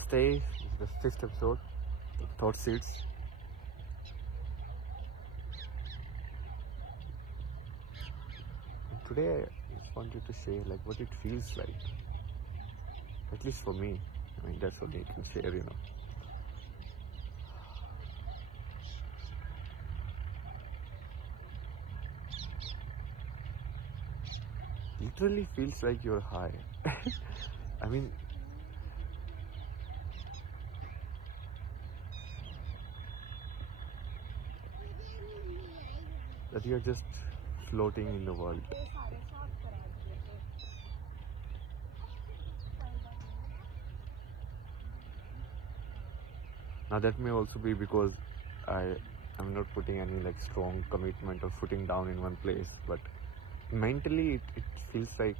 Namaste, the fifth episode of Thought Seeds. And today I just wanted to share what it feels like. At least for me. I mean, that's what I can share. Literally feels like you're high. I mean, that you're just floating in the world. Now that may also be because I'm not putting any strong commitment or footing down in one place, but mentally it feels like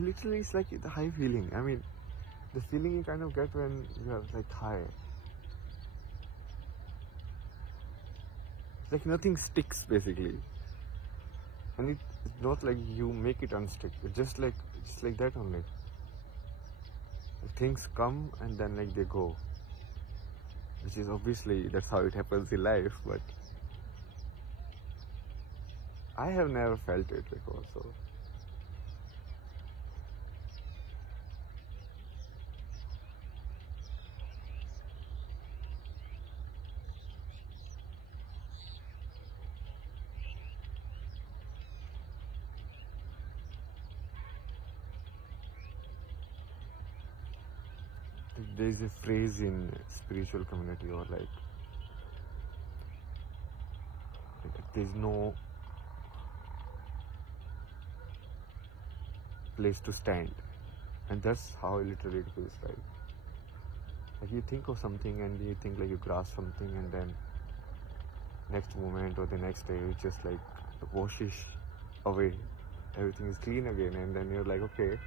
literally it's like the high feeling. I mean, the feeling you kind of get when you're high. It's like nothing sticks basically, and it's not like you make it unstick. It's just like that only. Things come and then they go, which is obviously that's how it happens in life. But I have never felt it before, so. There's a phrase in spiritual community or there's no place to stand, and that's how literally it feels like you think of something and you think you grasp something, and then next moment or the next day it just washes away, everything is clean again, and then you're okay.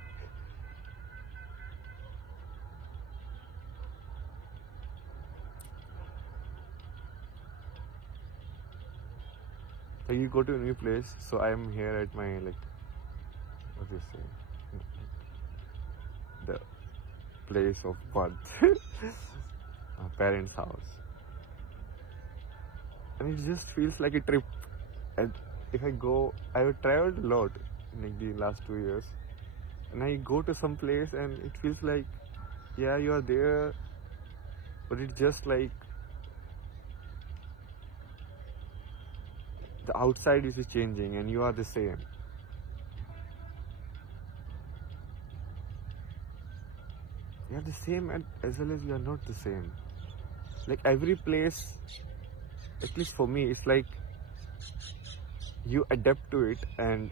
You go to a new place, so I am here at my what do you say, the place of birth, my parents' house, and it just feels like a trip. And if I have traveled a lot in the last 2 years, and I go to some place and it feels like, yeah, you are there, but it's just the outside is changing and you are the same. You are the same as well as you are not the same. Every place, at least for me, it's you adapt to it, and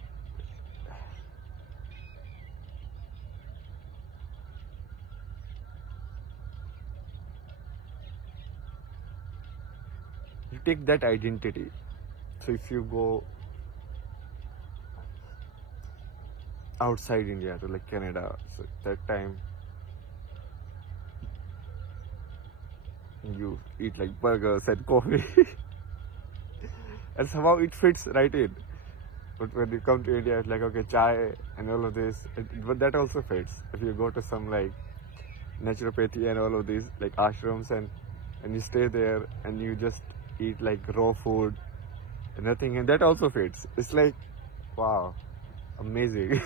you take that identity. So if you go outside India to Canada, so that time you eat burgers and coffee and somehow it fits right in. But when you come to India, it's okay, chai and all of this, but that also fits. If you go to some naturopathy and all of these ashrams, and you stay there and you just eat raw food and nothing, and that also fits. It's wow, amazing.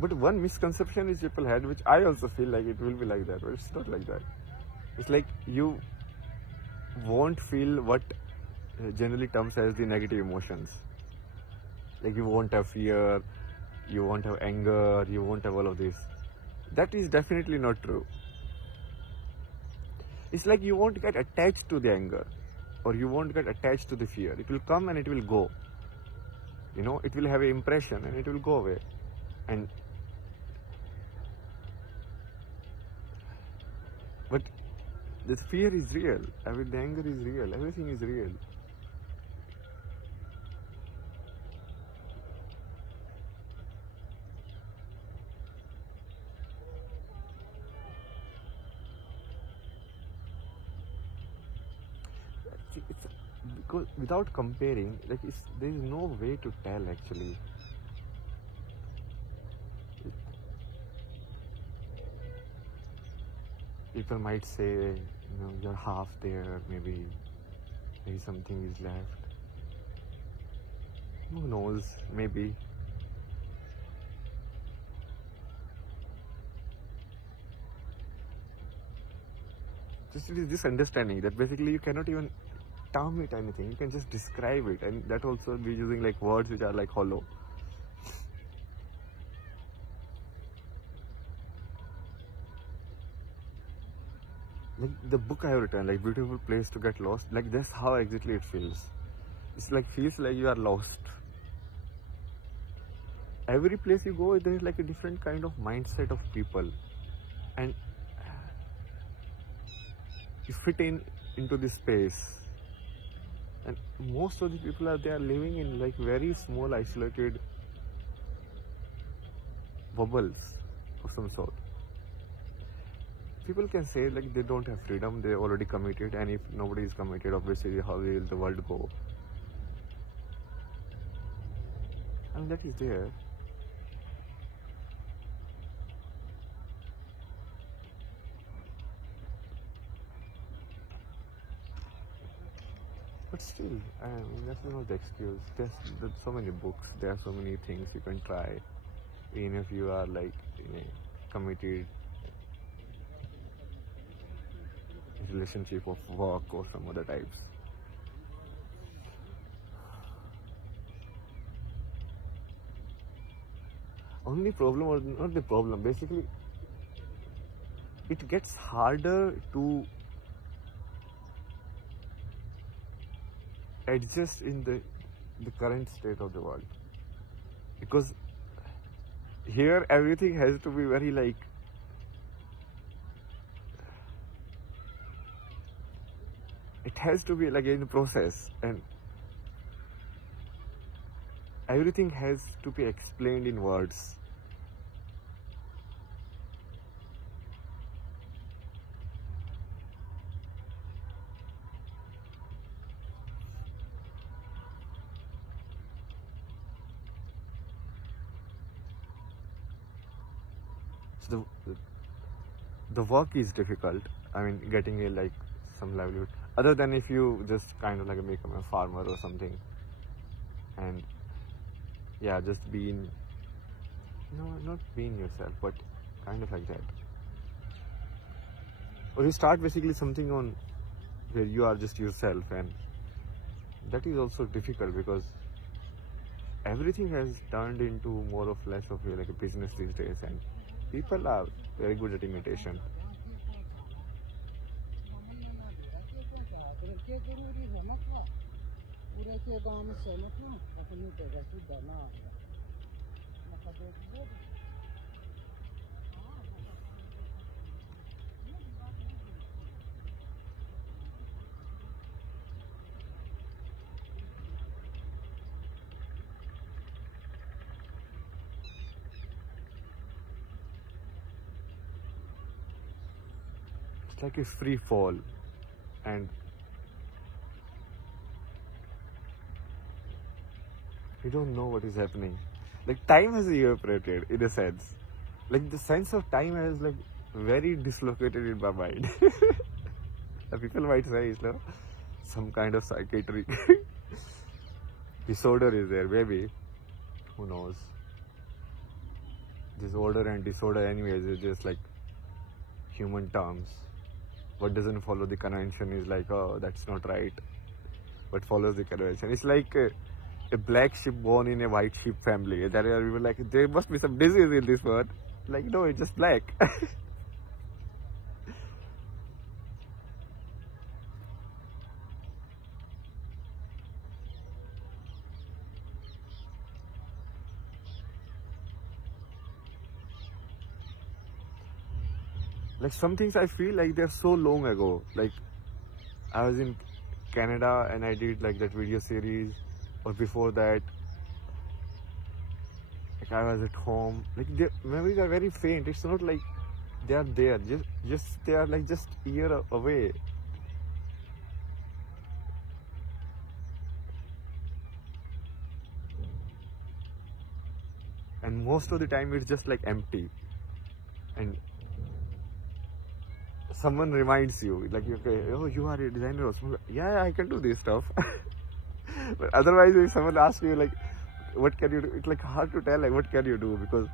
But one misconception is people had, which I also feel it will be like that, but it's not like that. It's you won't feel what generally terms as the negative emotions. You won't have fear, you won't have anger, you won't have all of this. That is definitely not true. It's you won't get attached to the anger, or you won't get attached to the fear. It will come and it will go. it will have an impression and it will go away. And but the fear is real. I mean, the anger is real. Everything is real. It's because without comparing, like there is no way to tell actually. People might say, you're half there, maybe something is left. Who knows? Maybe. Just it is this understanding that basically you cannot even term it anything. You can just describe it, and that also be using like words which are like hollow. Like the book I have written, like Beautiful Place to Get Lost, like that's how exactly it feels. It's like feels like you are lost. Every place you go, there is like a different kind of mindset of people, and you fit into this space. And most of the people they are living in like very small, isolated bubbles of some sort. People can say like they don't have freedom, they're already committed, and if nobody is committed, obviously how will the world go? And that is there. But still, I mean, that's not the excuse. There's so many books, there are so many things you can try, even if you are like in a committed relationship of work or some other types. Only problem, or not the problem, basically it gets harder to adjust in the current state of the world, because here everything has to be very like it has to be like in process, and everything has to be explained in words. So the work is difficult. I mean, getting a like some livelihood, other than if you just kind of like become a farmer or something, and yeah, just being not being yourself, but kind of like that. Or you start basically something on where you are just yourself, and that is also difficult because everything has turned into more or less of like a business these days, and people are very good at imitation. It's like a free fall, and you don't know what is happening. Like time has evaporated in a sense. Like the sense of time has like very dislocated in my mind. People might say it's some kind of psychiatric disorder is there, maybe. Who knows? Disorder and disorder anyways is just like human terms. What doesn't follow the convention is like, oh, that's not right. What follows the convention? It's like a black sheep born in a white sheep family. That are people like, there must be some disease in this world. Like, no, it's just black. Like some things I feel like they're so long ago. Like I was in Canada and I did like that video series, or before that, like I was at home. Like the memories are very faint. It's not like they are there. Just they are like just year away. And most of the time it's just like empty. And someone reminds you, like, okay, oh, you are a designer also. Yeah, I can do this stuff. But otherwise, if someone asks you, like, what can you do? It's like hard to tell, like, what can you do? Because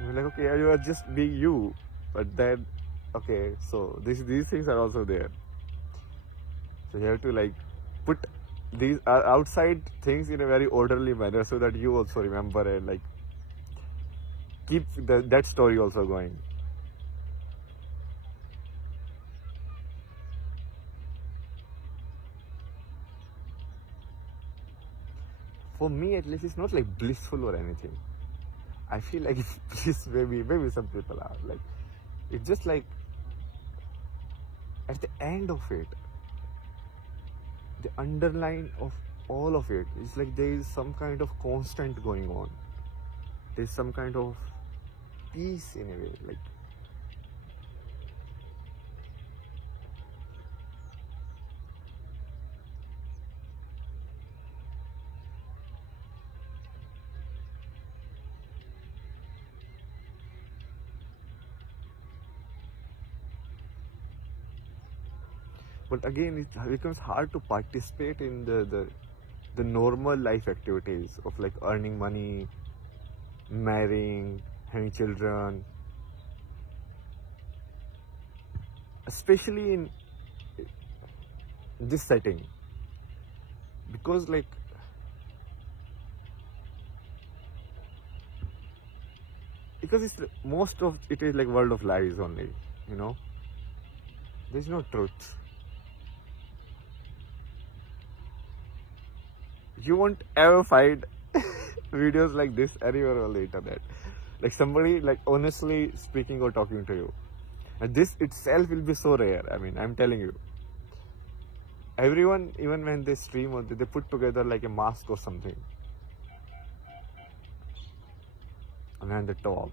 you're like, okay, you are just being you. But then, okay, so these things are also there. So you have to like put these outside things in a very orderly manner so that you also remember and like keep that story also going. For me, at least, it's not like blissful or anything. I feel like it's bliss. Maybe some people are like. It's just like at the end of it, the underline of all of it is like there is some kind of constant going on. There's some kind of peace in a way, like. But again, it becomes hard to participate in the normal life activities of like earning money, marrying, having children, especially in this setting, because like it's most of it is like world of lies only, you know. There's no truth. You won't ever find videos like this anywhere on the internet, like somebody like honestly speaking or talking to you. And this itself will be so rare. I mean, I'm telling you, everyone, even when they stream or they put together like a mask or something, and then they talk.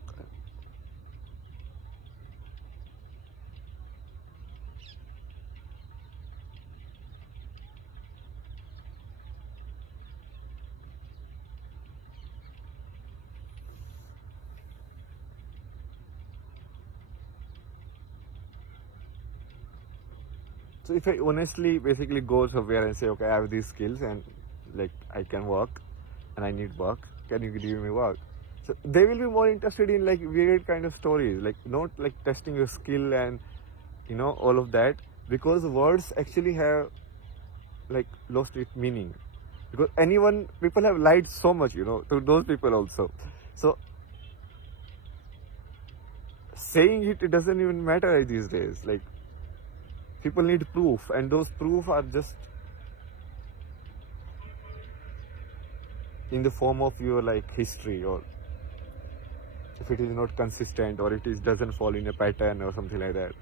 So if I honestly basically go somewhere and say, okay, I have these skills and like I can work and I need work, can you give me work? So they will be more interested in like weird kind of stories, like not like testing your skill and all of that, because words actually have like lost its meaning. Because people have lied so much, to those people also. So saying it doesn't even matter these days. Like people need proof, and those proof are just in the form of your like history, or if it is not consistent, or it is doesn't fall in a pattern or something like that.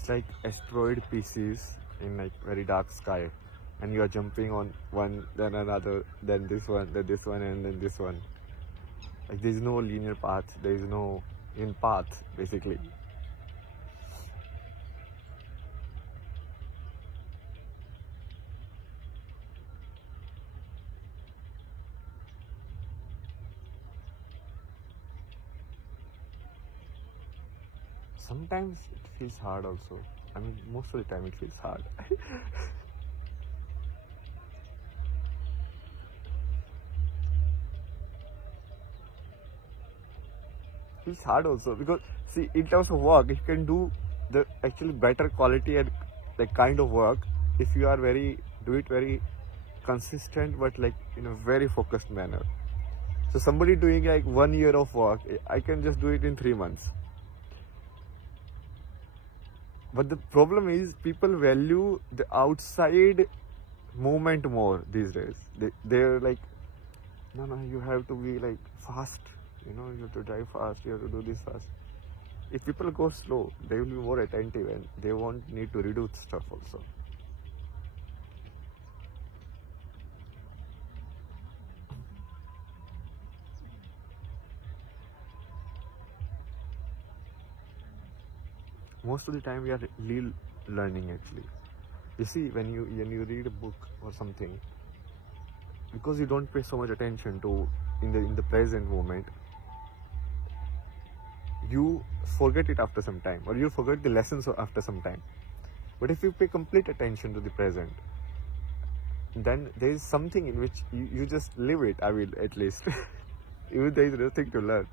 It's like asteroid pieces in like very dark sky, and you are jumping on one, then another, then this one, then this one, and then this one. Like there is no linear path. There is no in path basically. Sometimes it feels hard also. I mean, most of the time it feels hard. feels hard also, because see, in terms of work, you can do the actually better quality and like kind of work if you are do it very consistent, but like in a very focused manner. So somebody doing like 1 year of work, I can just do it in 3 months. But the problem is people value the outside movement more these days. They're like, no, you have to be like fast, you have to drive fast, you have to do this fast. If people go slow, they will be more attentive and they won't need to redo stuff also. Most of the time we are learning actually. You see, when you read a book or something, because you don't pay so much attention to in the present moment, you forget it after some time, or you forget the lessons after some time. But if you pay complete attention to the present, then there is something in which you just live it. I mean, at least even there is nothing to learn.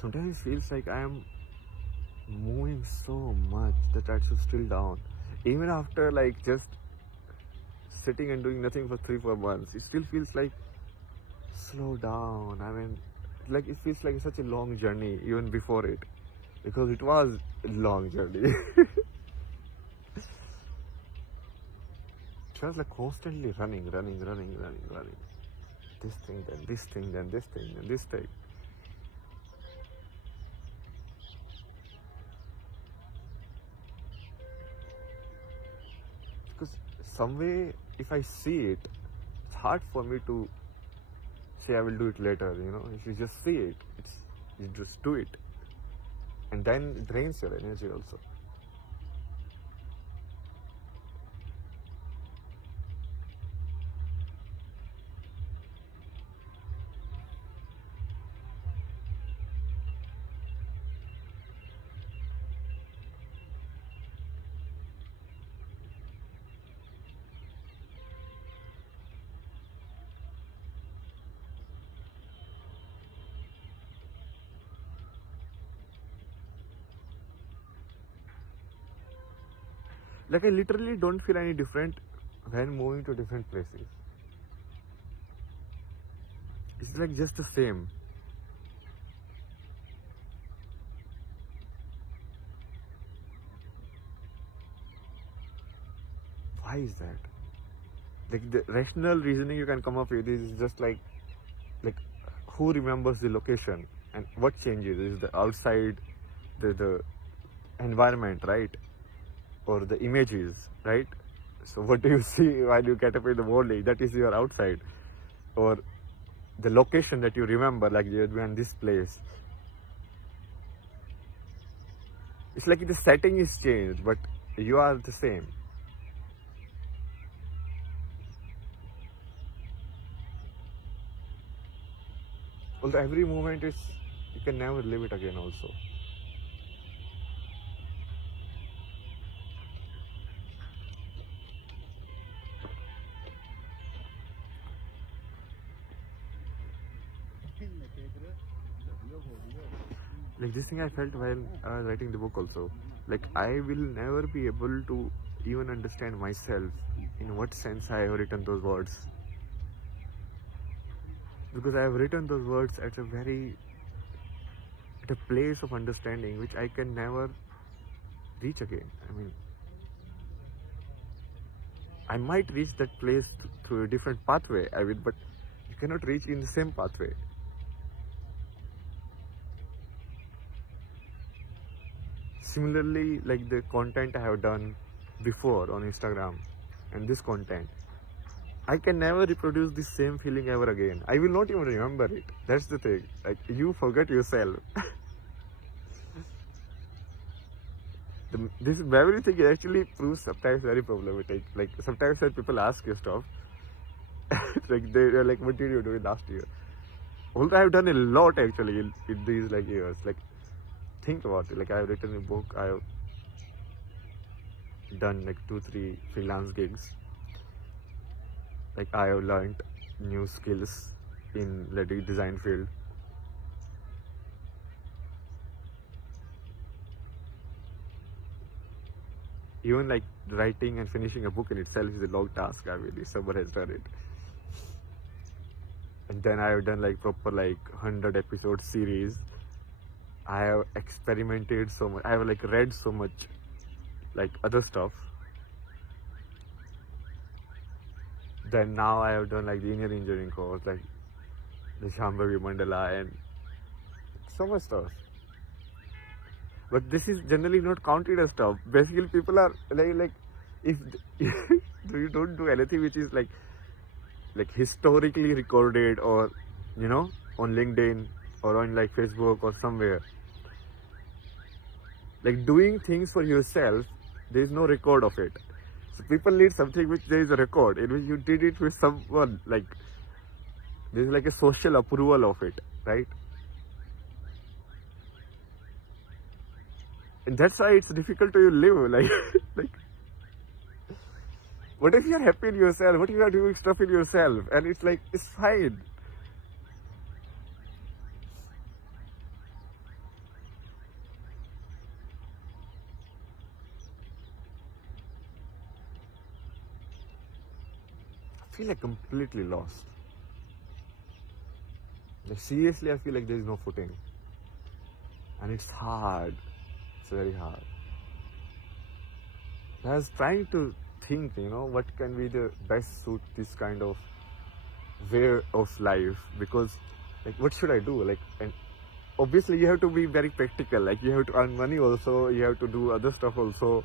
Sometimes it feels like I am moving so much that I should still down. Even after like just sitting and doing nothing for 3-4 months, it still feels like slow down. I mean, like it feels like such a long journey even before it, because it was a long journey. It was like constantly running. This thing, then this thing, then this thing, then this thing. Because some way, if I see it, it's hard for me to say I will do it later. If you just see it, you just do it, and then it drains your energy also. Like I literally don't feel any different when moving to different places. It's like just the same. Why is that? Like the rational reasoning you can come up with is just like who remembers the location and what changes is the outside, the environment, right? Or the images, right? So what do you see while you get up in the morning? That is your outside. Or the location that you remember, like you've been in this place. It's like the setting is changed, but you are the same. Although every moment is, you can never live it again also. Like this thing I felt while I was writing the book also. Like I will never be able to even understand myself in what sense I have written those words. Because I have written those words at a place of understanding which I can never reach again. I mean, I might reach that place through a different pathway, but you cannot reach in the same pathway. Similarly, like the content I have done before on Instagram and this content, I can never reproduce the same feeling ever again. I will not even remember it. That's the thing. Like you forget yourself. This memory thing actually proves sometimes very problematic. Like sometimes when people ask you stuff, like they're like, "What did you do last year?" Although I've done a lot actually in these like years. Like think about it. Like I've written a book, I've done like 2-3 freelance gigs. Like I have learned new skills in like the design field. Even like writing and finishing a book in itself is a long task. I mean, if someone has done it. And then I have done like proper like 100 episode series. I have experimented so much. I have like read so much like other stuff. Then now I have done like the inner engineering course, like the Shambhavi Mandala and so much stuff. But this is generally not counted as stuff. Basically, people are like if you don't do anything which is like historically recorded, or on LinkedIn or on like Facebook or somewhere, like doing things for yourself, there is no record of it. So people need something which there is a record in which you did it with someone, like there is like a social approval of it, right? And that's why it's difficult to live like what if you're happy in yourself? What if you are doing stuff in yourself and it's like it's fine? I feel like completely lost. Like seriously, I feel like there is no footing. And it's hard. It's very hard. I was trying to think, what can be the best suit this kind of way of life, because like what should I do? Like, and obviously you have to be very practical, like you have to earn money also, you have to do other stuff also.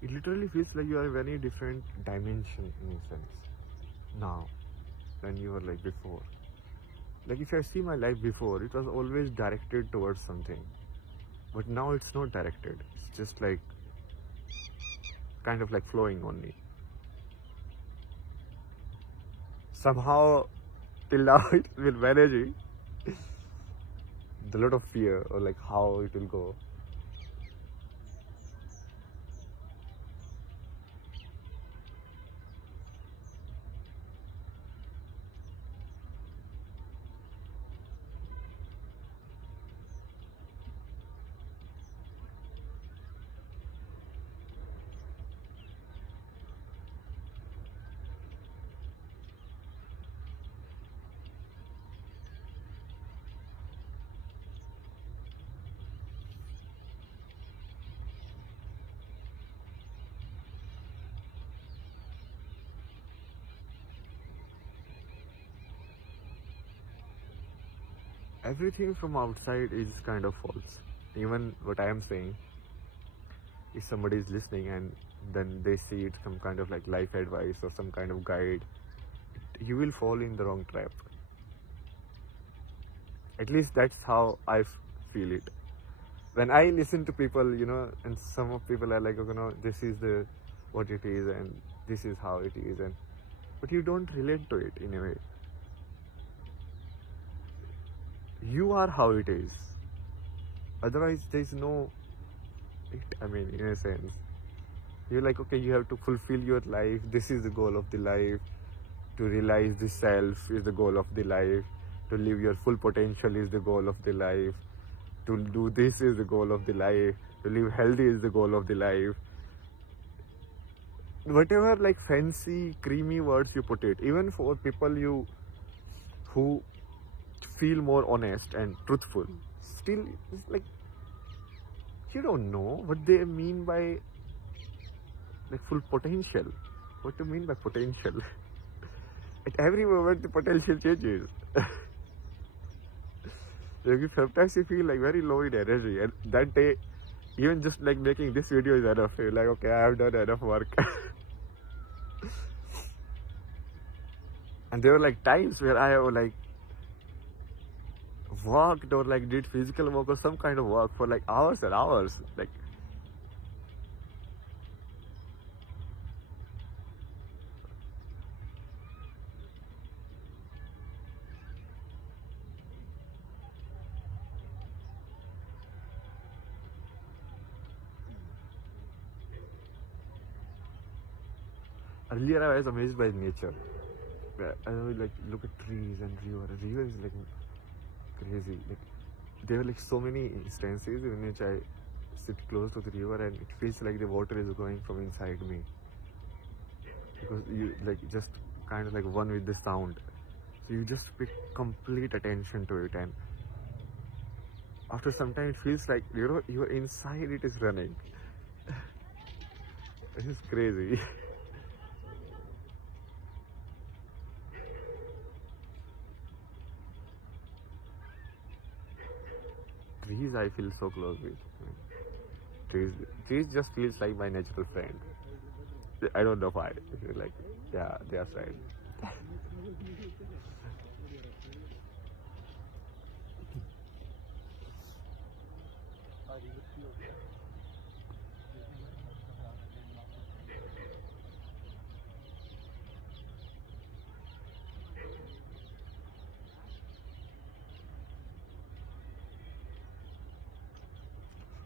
It literally feels like you are a very different dimension in a sense now than you were like before. Like if I see my life before, it was always directed towards something, but now it's not directed. It's just like kind of like flowing on me. Somehow till now it's been managing. The lot of fear or like how it will go. Everything from outside is kind of false. Even what I am saying, if somebody is listening and then they see it some kind of like life advice or some kind of guide, you will fall in the wrong trap. At least that's how I feel it. When I listen to people, and some of people are like, this is the what it is and this is how it is, and but you don't relate to it in a way. You are how it is. Otherwise, there's no it. I mean, in a sense. You're like, okay, you have to fulfill your life. This is the goal of the life. To realize the self is the goal of the life. To live your full potential is the goal of the life. To do this is the goal of the life. To live healthy is the goal of the life. Whatever like fancy, creamy words you put it, even for people who feel more honest and truthful, still it's like you don't know what they mean by like full potential. What do you mean by potential? At every moment the potential changes. Like sometimes you feel like very low in energy, and that day, even just like making this video is enough. You're like, okay, I have done enough work. And there were like times where I have like worked or like did physical work or some kind of work for like hours and hours. Like earlier I was amazed by nature. I would like look at trees and river. River is like crazy. Like there are like so many instances in which I sit close to the river and it feels like the water is going from inside me, because you like just kind of like one with the sound, so you just pay complete attention to it, and after some time it feels like you're inside it is running. This is crazy. Trees I feel so close with. Trees just feels like my natural friend. I don't know why. Like, yeah, they are friend.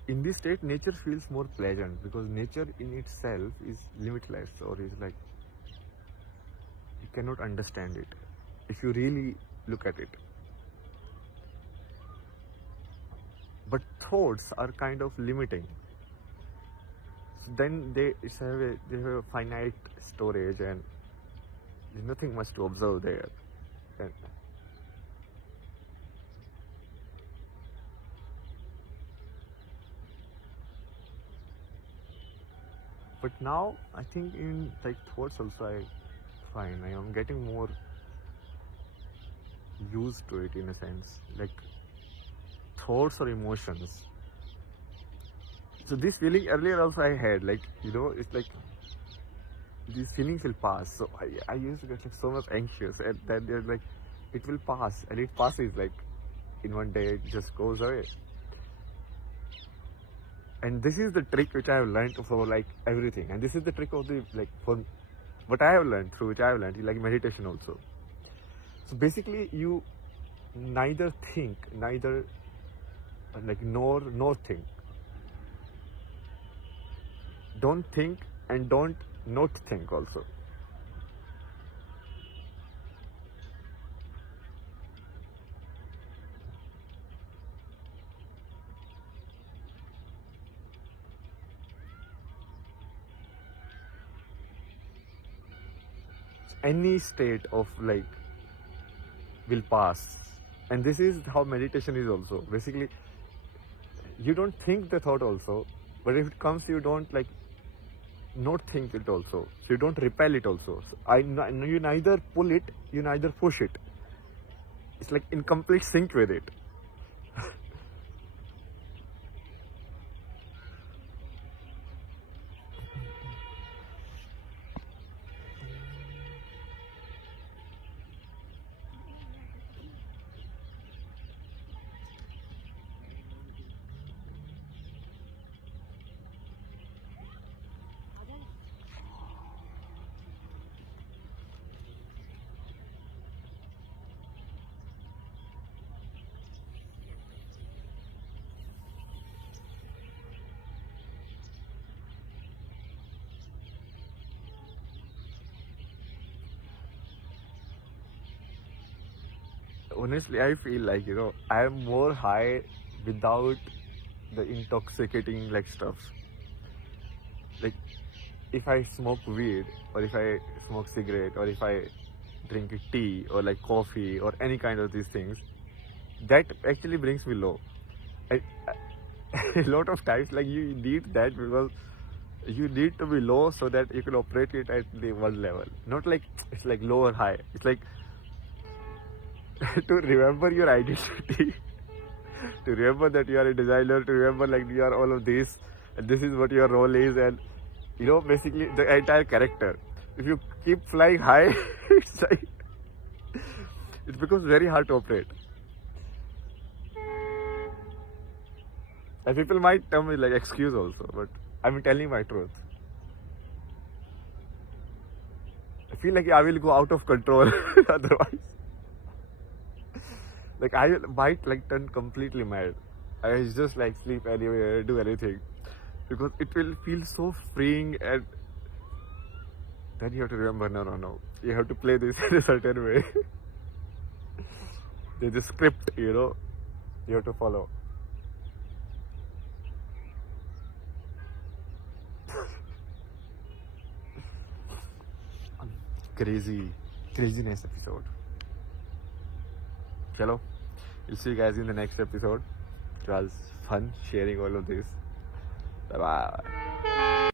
In this state, nature feels more pleasant because nature in itself is limitless, or is like you cannot understand it if you really look at it. But thoughts are kind of limiting. So then they have a finite storage, and there's nothing much to observe there. And but now I think in like thoughts also I find I am getting more used to it in a sense, like thoughts or emotions. So this feeling earlier also I had, like it's like these feelings will pass. So I used to get like so much anxious, and then there's like it will pass, and it passes like in one day, it just goes away. And this is the trick which I have learned for like everything, and this is the trick of the like for what I have learned through which I have learned like meditation also. So basically you neither think, neither like nor think. Don't think and don't not think also. Any state of like will pass, and this is how meditation is also. Basically you don't think the thought also, but if it comes you don't like not think it also, so you don't repel it also. So you neither pull it, you neither push it. It's like in complete sync with it. honestly, I feel like, I am more high without the intoxicating like stuff. Like if I smoke weed, or if I smoke cigarette, or if I drink tea or like coffee or any kind of these things, that actually brings me low. I, a lot of times, like, you need that because you need to be low so that you can operate it at the one level. Not like it's like low or high. It's like to remember your identity, to remember that you are a designer, to remember like you are all of this, and this is what your role is, and basically the entire character. If you keep flying high, it's like it becomes very hard to operate. And people might tell me like excuse also, but I'm telling my truth. I feel like I will go out of control otherwise. Like I might like turn completely mad. I just like sleep anywhere, do anything, because it will feel so freeing. And then you have to remember, no, you have to play this in a certain way. There's a script, you have to follow. Craziness episode. Chalo, we'll see you guys in the next episode. It was fun sharing all of this. Bye bye.